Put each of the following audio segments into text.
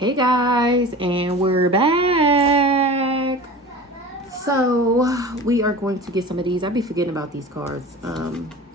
Hey guys, and we're back. So we are going to get some of these. I'd be forgetting about these cards.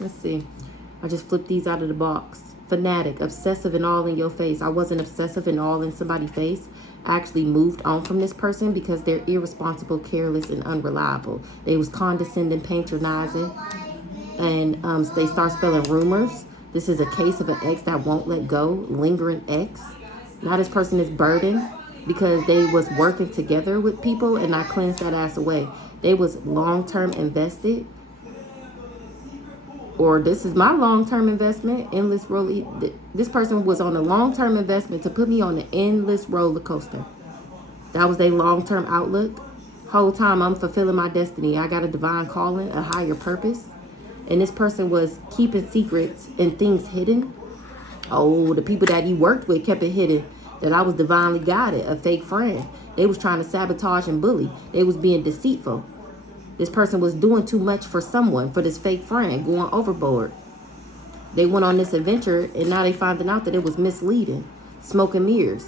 Let's see. I just flipped these out of the box. Fanatic, obsessive and all in your face. I wasn't obsessive and all in somebody's face. I actually moved on from this person because they're irresponsible, careless, and unreliable. They was condescending, patronizing, and they start spelling rumors. This is a case of an ex that won't let go, lingering ex. Now this person is burdened because they was working together with people, and I cleansed that ass away. They was long-term invested, or this is my long-term investment, endless roller. This person was on a long-term investment to put me on an endless roller coaster. That was their long-term outlook. Whole time I'm fulfilling my destiny. I got a divine calling, a higher purpose. And this person was keeping secrets and things hidden. Oh, the people that he worked with kept it hidden that I was divinely guided, a fake friend. They was trying to sabotage and bully. They was being deceitful. This person was doing too much for someone, for this fake friend, going overboard. They went on this adventure, and now they finding out that it was misleading. Smoke and mirrors.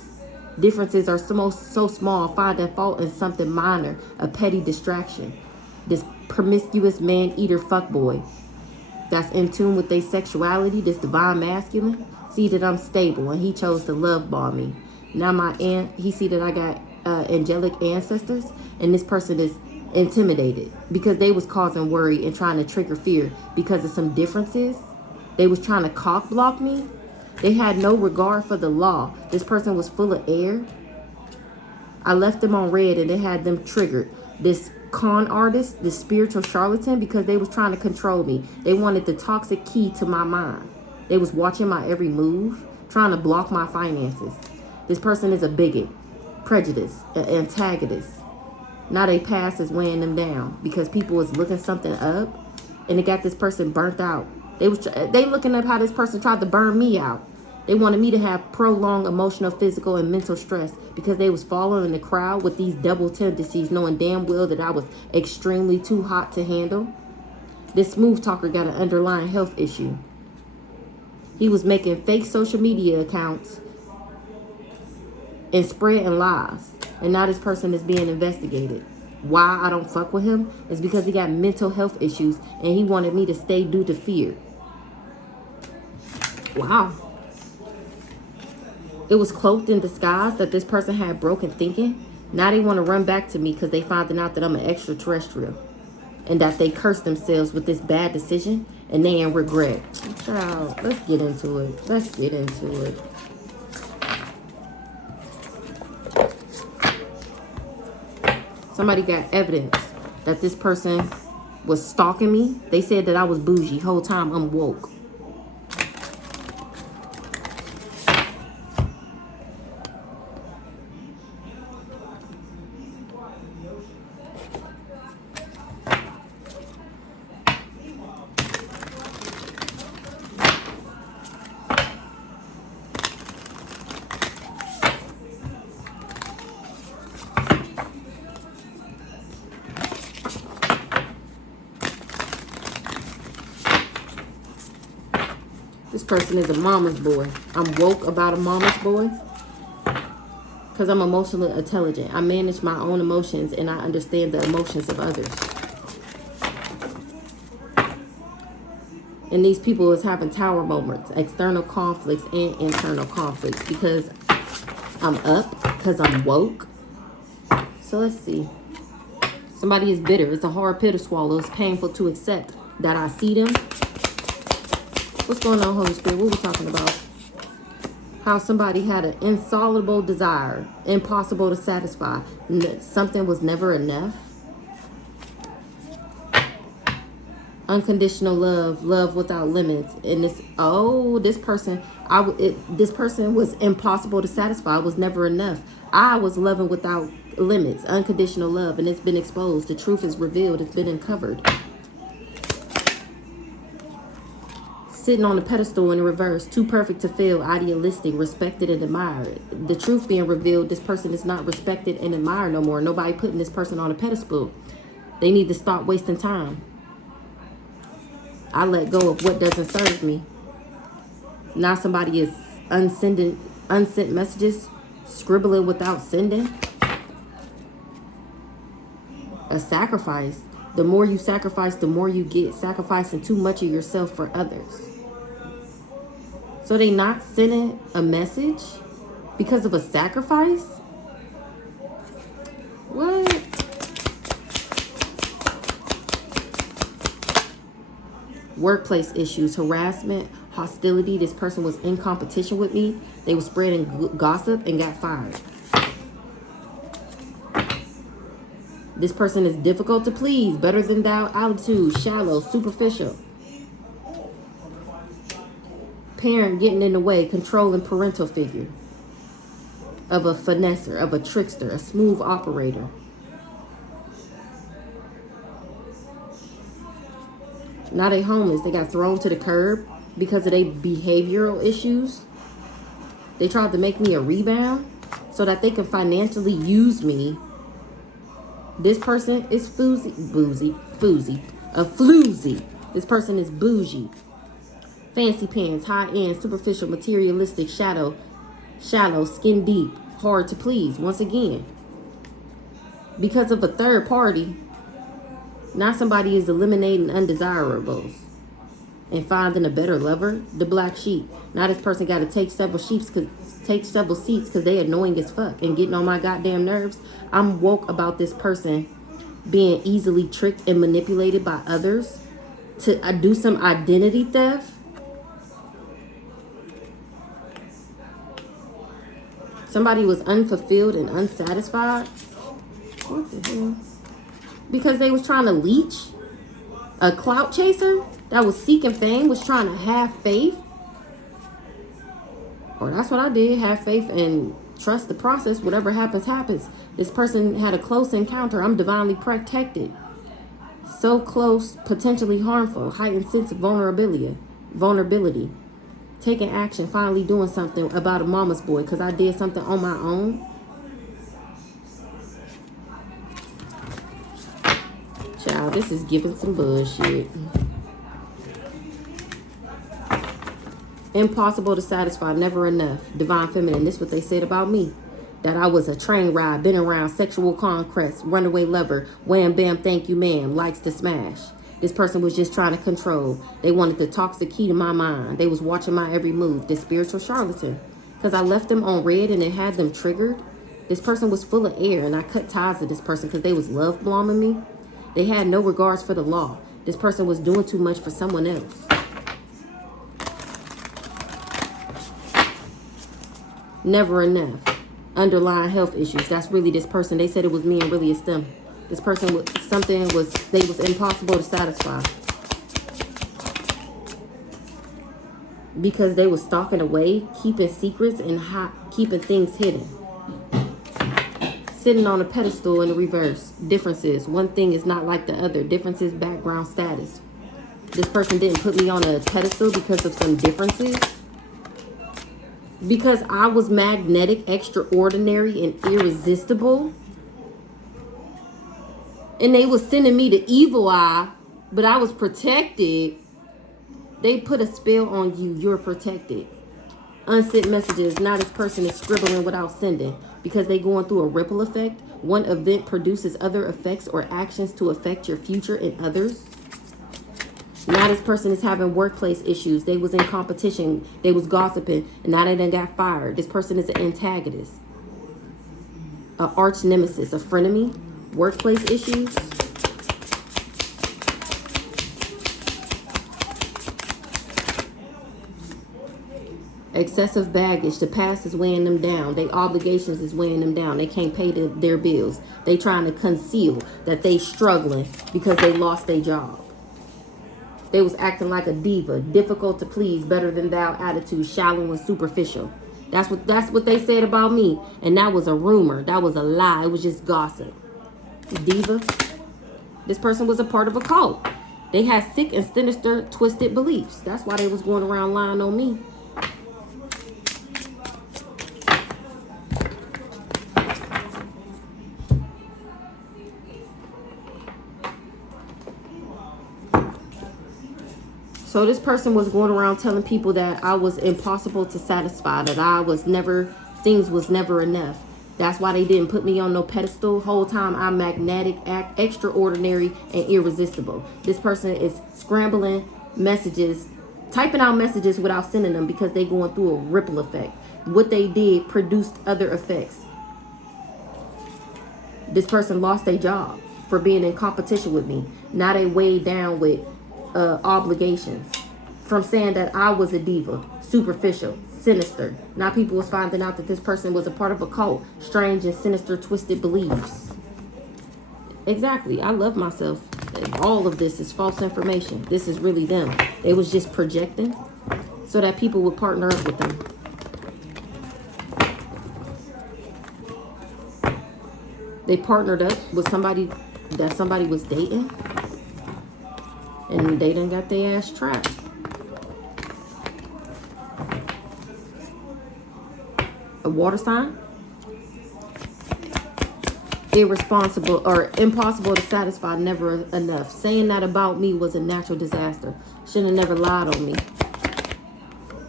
Differences are so small, finding fault in something minor, a petty distraction. This promiscuous man-eater fuckboy that's in tune with their sexuality, this divine masculine, see that I'm stable, and he chose to love bomb me. Now he see that I got angelic ancestors, and this person is intimidated because they was causing worry and trying to trigger fear because of some differences. They was trying to cock block me. They had no regard for the law. This person was full of air. I left them on red, and they had them triggered. This con artist, this spiritual charlatan, because they was trying to control me. They wanted the toxic key to my mind. They was watching my every move, trying to block my finances. This person is a bigot, prejudice, an antagonist. Now they past is weighing them down because people was looking something up, and it got this person burnt out. They looking up how this person tried to burn me out. They wanted me to have prolonged emotional, physical, and mental stress because they was following the crowd with these double tendencies, knowing damn well that I was extremely too hot to handle. This smooth talker got an underlying health issue. He was making fake social media accounts and spreading lies. And now this person is being investigated. Why I don't fuck with him is because he got mental health issues and he wanted me to stay due to fear. Wow. It was cloaked in disguise that this person had broken thinking. Now they want to run back to me because they finding out that I'm an extraterrestrial. And that they cursed themselves with this bad decision. And they in regret. Child, let's get into it. Let's get into it. Somebody got evidence that this person was stalking me. They said that I was bougie. Whole time I'm woke. This person is a mama's boy. I'm woke about a mama's boy because I'm emotionally intelligent. I manage my own emotions and I understand the emotions of others. And these people is having tower moments, external conflicts and internal conflicts because I'm up, because I'm woke. So let's see. Somebody is bitter. It's a hard pill to swallow. It's painful to accept that I see them. What's going on, Holy Spirit? What are we talking about? How somebody had an insoluble desire, impossible to satisfy. Something was never enough. Unconditional love, love without limits. And this person was impossible to satisfy. It was never enough. I was loving without limits, unconditional love, and it's been exposed. The truth is revealed. It's been uncovered. Sitting on a pedestal in reverse, too perfect to fail, idealistic, respected and admired. The truth being revealed, this person is not respected and admired no more. Nobody putting this person on a pedestal. They need to stop wasting time. I let go of what doesn't serve me. Now somebody is unsent messages Scribbling without sending. A sacrifice. The more you sacrifice, the more you get. Sacrificing too much of yourself for others. So they not sending a message because of a sacrifice? What? Workplace issues, harassment, hostility. This person was in competition with me. They were spreading gossip and got fired. This person is difficult to please, better than thou attitude, shallow, superficial. Parent getting in the way, controlling parental figure. Of a finesser, of a trickster, a smooth operator. Now they homeless. They got thrown to the curb because of their behavioral issues. They tried to make me a rebound so that they can financially use me. This person is floozy. This person is bougie. Fancy pants, high end, superficial, materialistic, shallow, skin deep, hard to please. Once again, because of a third party, now somebody is eliminating undesirables and finding a better lover. The black sheep. Now this person got to take several seats because they annoying as fuck and getting on my goddamn nerves. I'm woke about this person being easily tricked and manipulated by others to do some identity theft. Somebody was unfulfilled and unsatisfied. What the hell? Because they was trying to leech. A clout chaser that was seeking fame was trying to have faith. Or that's what I did. Have faith and trust the process. Whatever happens, happens. This person had a close encounter. I'm divinely protected. So close, potentially harmful. Heightened sense of vulnerability. Taking action, finally doing something about a mama's boy because I did something on my own. Child, this is giving some bullshit. Impossible to satisfy, never enough. Divine feminine, this is what they said about me. That I was a train ride, been around, sexual conquest, runaway lover, wham bam, thank you ma'am, likes to smash. This person was just trying to control. They wanted the toxic key to my mind. They was watching my every move. This spiritual charlatan. Because I left them on red and it had them triggered. This person was full of air and I cut ties with this person because they was love bombing me. They had no regards for the law. This person was doing too much for someone else. Never enough. Underlying health issues. That's really this person. They said it was me and really it's them. This person was they was impossible to satisfy. Because they was stalking away, keeping secrets and keeping things hidden. Sitting on a pedestal in the reverse. Differences. One thing is not like the other. Differences, background, status. This person didn't put me on a pedestal because of some differences. Because I was magnetic, extraordinary, and irresistible. And they was sending me the evil eye, but I was protected. They put a spell on you. You're protected. Unsent messages. Now this person is scribbling without sending because they going through a ripple effect. One event produces other effects or actions to affect your future and others. Now this person is having workplace issues. They was in competition. They was gossiping. And now they done got fired. This person is an antagonist. An arch nemesis. A frenemy. Workplace issues. Excessive baggage. The past is weighing them down. Their obligations is weighing them down. They can't pay their bills. They trying to conceal that they struggling because they lost their job. They was acting like a diva. Difficult to please. Better than thou attitude. Shallow and superficial. That's what they said about me. And that was a rumor. That was a lie. It was just gossip. Diva. This person was a part of a cult. They had sick and sinister, twisted beliefs. That's why they was going around lying on me. So this person was going around telling people that I was impossible to satisfy, that I was never Things was never enough. That's why they didn't put me on no pedestal. Whole time I'm magnetic, extraordinary, and irresistible. This person is scrambling messages, typing out messages without sending them because they going through a ripple effect. What they did produced other effects. This person lost their job for being in competition with me. Now they weighed down with obligations from saying that I was a diva, superficial, sinister. Now people was finding out that this person was a part of a cult, strange and sinister, twisted beliefs. Exactly. I love myself. All of this is false information. This is really them. They was just projecting so that people would partner up with them. They partnered up with somebody that somebody was dating, and they done got their ass trapped. A water sign? Irresponsible or impossible to satisfy, never enough. Saying that about me was a natural disaster. Shouldn't have never lied on me.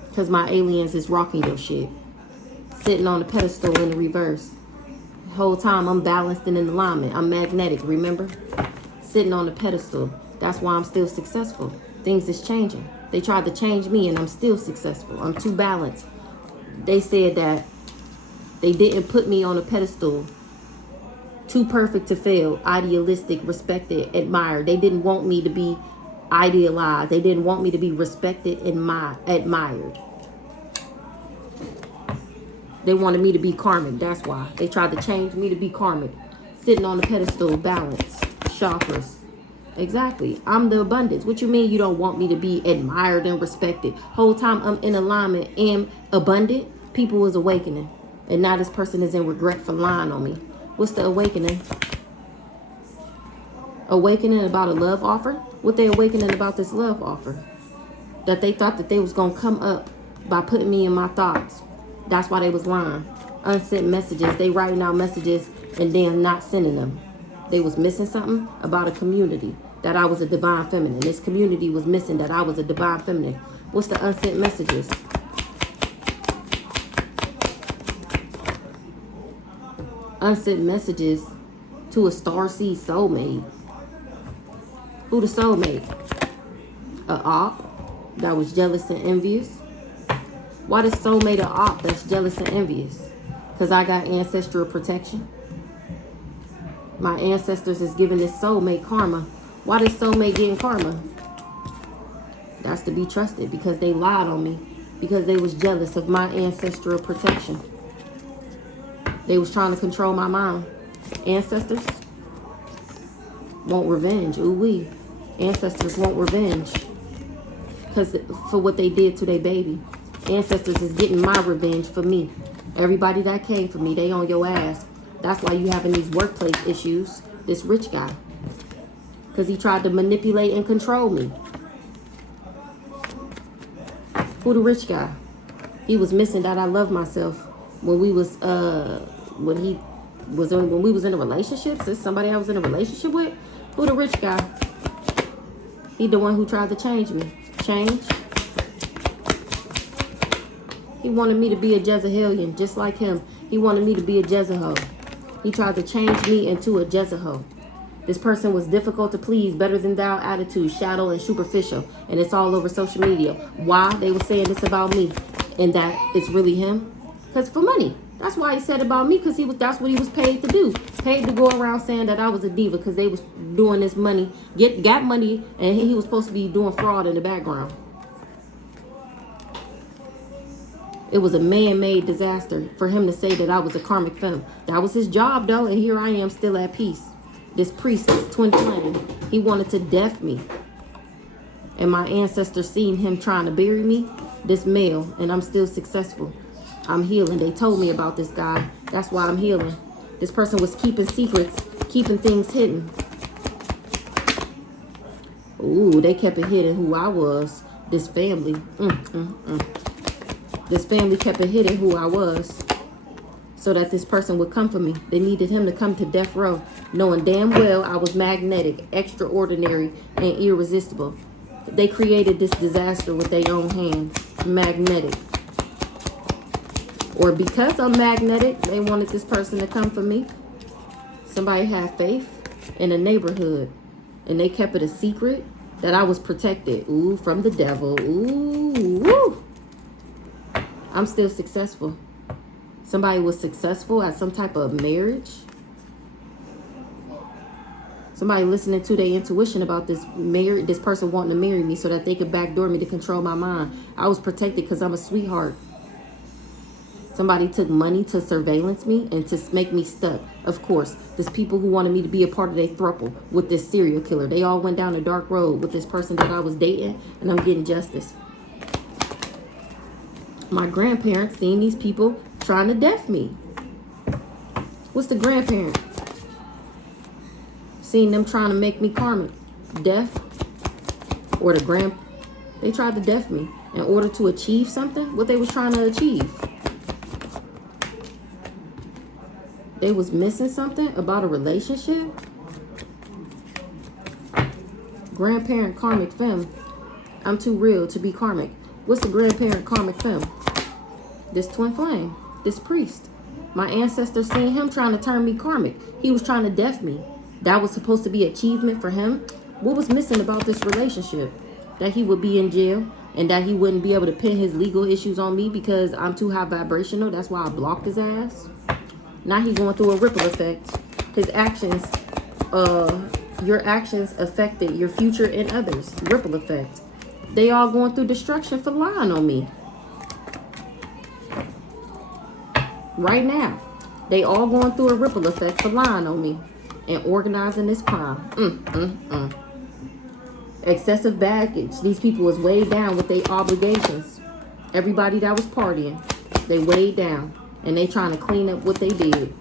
Because my aliens is rocking your shit. Sitting on the pedestal in the reverse. The whole time I'm balanced and in alignment. I'm magnetic, remember? Sitting on the pedestal. That's why I'm still successful. Things is changing. They tried to change me and I'm still successful. I'm too balanced. They said that they didn't put me on a pedestal. Too perfect to fail, idealistic, respected, admired. They didn't want me to be idealized. They didn't want me to be respected and admired. They wanted me to be karmic. That's why. They tried to change me to be karmic. Sitting on the pedestal, balance, chakras. Exactly. I'm the abundance. What you mean you don't want me to be admired and respected? Whole time I'm in alignment and abundant, people was awakening. And now this person is in regret for lying on me. What's the awakening? Awakening about a love offer? What they awakening about this love offer? That they thought that they was going to come up by putting me in my thoughts. That's why they was lying. Unsent messages. They writing out messages and then not sending them. They was missing something about a community. That I was a divine feminine. This community was missing that I was a divine feminine. What's the unsent messages? Unsent messages to a starseed soulmate. Who the soulmate? A op that was jealous and envious. Why the soulmate a op that's jealous and envious? Because I got ancestral protection. My ancestors is giving this soulmate karma. Why this soulmate getting karma? That's to be trusted because they lied on me. Because they was jealous of my ancestral protection. They was trying to control my mind. Ancestors want revenge. Ooh wee. Ancestors want revenge. Because for what they did to their baby. Ancestors is getting my revenge for me. Everybody that came for me, they on your ass. That's why you having these workplace issues. This rich guy. Because he tried to manipulate and control me. Who the rich guy? He was missing that I love myself. When we was when we was in a relationship. Is this somebody I was in a relationship with? Who the rich guy? He the one who tried to change me. Change? He wanted me to be a Jezebelian, just like him. He wanted me to be a Jezebel. He tried to change me into a Jezebel. This person was difficult to please, better than thou attitude, shallow and superficial. And it's all over social media. Why? They were saying this about me. And that it's really him. Because for money. That's why he said about me, because that's what he was paid to do. Paid to go around saying that I was a diva because they was doing this money, got money, and he was supposed to be doing fraud in the background. It was a man-made disaster for him to say that I was a karmic femme. That was his job, though, and here I am still at peace. This priest, this twin flame, he wanted to death me. And my ancestors seen him trying to bury me, this male, and I'm still successful. I'm healing. They told me about this guy. That's why I'm healing. This person was keeping secrets, keeping things hidden. Ooh, they kept it hidden who I was. This family. This family kept it hidden who I was. So that this person would come for me. They needed him to come to death row. Knowing damn well I was magnetic, extraordinary, and irresistible. They created this disaster with their own hands. Magnetic. Or because I'm magnetic, they wanted this person to come for me. Somebody had faith in a neighborhood, and they kept it a secret that I was protected. Ooh, from the devil. Ooh, woo. I'm still successful. Somebody was successful at some type of marriage. Somebody listening to their intuition about this person wanting to marry me so that they could backdoor me to control my mind. I was protected because I'm a sweetheart. Somebody took money to surveillance me and to make me stuck. Of course, there's people who wanted me to be a part of their throuple with this serial killer. They all went down a dark road with this person that I was dating, and I'm getting justice. My grandparents seen these people trying to death me. What's the grandparent? Seen them trying to make me karmic. Death. Or they tried to death me in order to achieve something. What they was trying to achieve. They was missing something about a relationship. Grandparent karmic femme. I'm too real to be karmic. What's the grandparent karmic femme? This twin flame. This priest. My ancestors seen him trying to turn me karmic. He was trying to death me. That was supposed to be achievement for him. What was missing about this relationship? That he would be in jail and that he wouldn't be able to pin his legal issues on me because I'm too high vibrational. That's why I blocked his ass. Now he's going through a ripple effect. His actions, your actions affected your future and others. Ripple effect. They all going through destruction for lying on me. Right now. They all going through a ripple effect for lying on me and organizing this crime. Excessive baggage. These people was weighed down with their obligations. Everybody that was partying, they weighed down. And they trying to clean up what they did.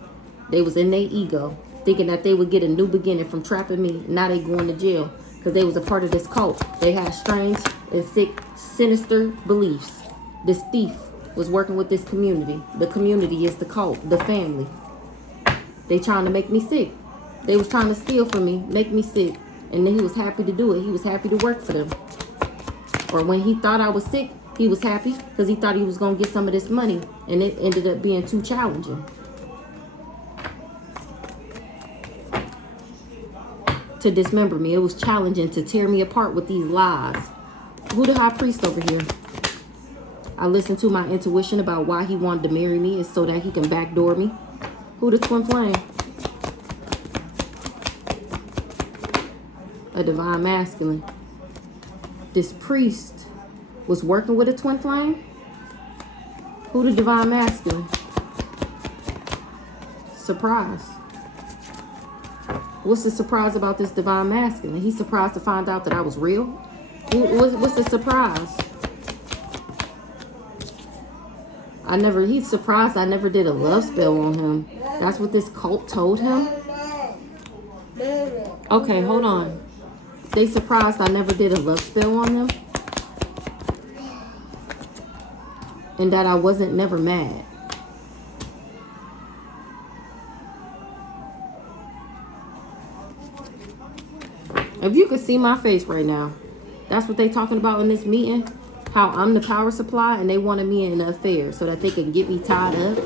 They was in their ego, thinking that they would get a new beginning from trapping me. Now they going to jail because they was a part of this cult. They had strange and sick, sinister beliefs. This thief was working with this community. The community is the cult, the family. They trying to make me sick. They was trying to steal from me, make me sick. And then he was happy to do it. He was happy to work for them. Or when he thought I was sick, he was happy because he thought he was going to get some of this money. And it ended up being too challenging to dismember me. It was challenging to tear me apart with these lies. Who the high priest over here? I listened to my intuition about why he wanted to marry me is so that he can backdoor me. Who the twin flame? A divine masculine. This priest was working with a twin flame? Who the divine masculine? Surprise. What's the surprise about this divine masculine? He's surprised to find out that I was real? What's the surprise? He's surprised I never did a love spell on him. That's what this cult told him? Okay, hold on. They surprised I never did a love spell on them? And that I wasn't never mad. If you could see my face right now, that's what they talking about in this meeting. How I'm the power supply and they wanted me in an affair so that they could get me tied up.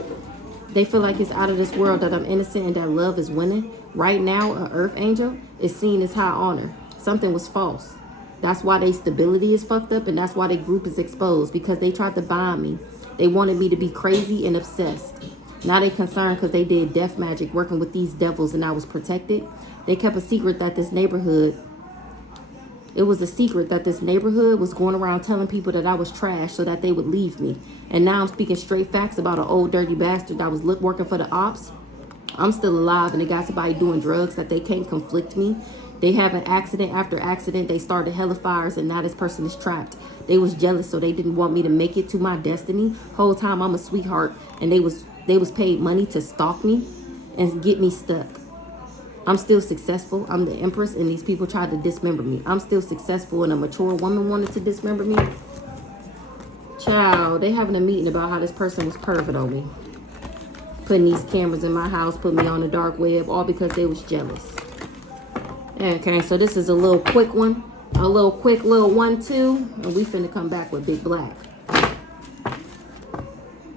They feel like it's out of this world that I'm innocent and that love is winning. Right now, an earth angel is seen as high honor. Something was false. That's why their stability is fucked up and that's why their group is exposed because they tried to bind me. They wanted me to be crazy and obsessed. Now they concerned because they did death magic working with these devils and I was protected. They kept a secret that this neighborhood, it was a secret that this neighborhood was going around telling people that I was trash so that they would leave me. And now I'm speaking straight facts about an old dirty bastard that was working for the ops. I'm still alive and they got somebody doing drugs that they can't conflict me. They have an accident after accident. They started hella fires and now this person is trapped. They was jealous so they didn't want me to make it to my destiny. Whole time I'm a sweetheart and they was paid money to stalk me and get me stuck. I'm still successful. I'm the empress and these people tried to dismember me. I'm still successful and a mature woman wanted to dismember me. Child, they having a meeting about how this person was pervert on me. Putting these cameras in my house, putting me on the dark web, all because they was jealous. Okay, so this is a little quick one. A little quick little 1-2. And we finna come back with Big Black.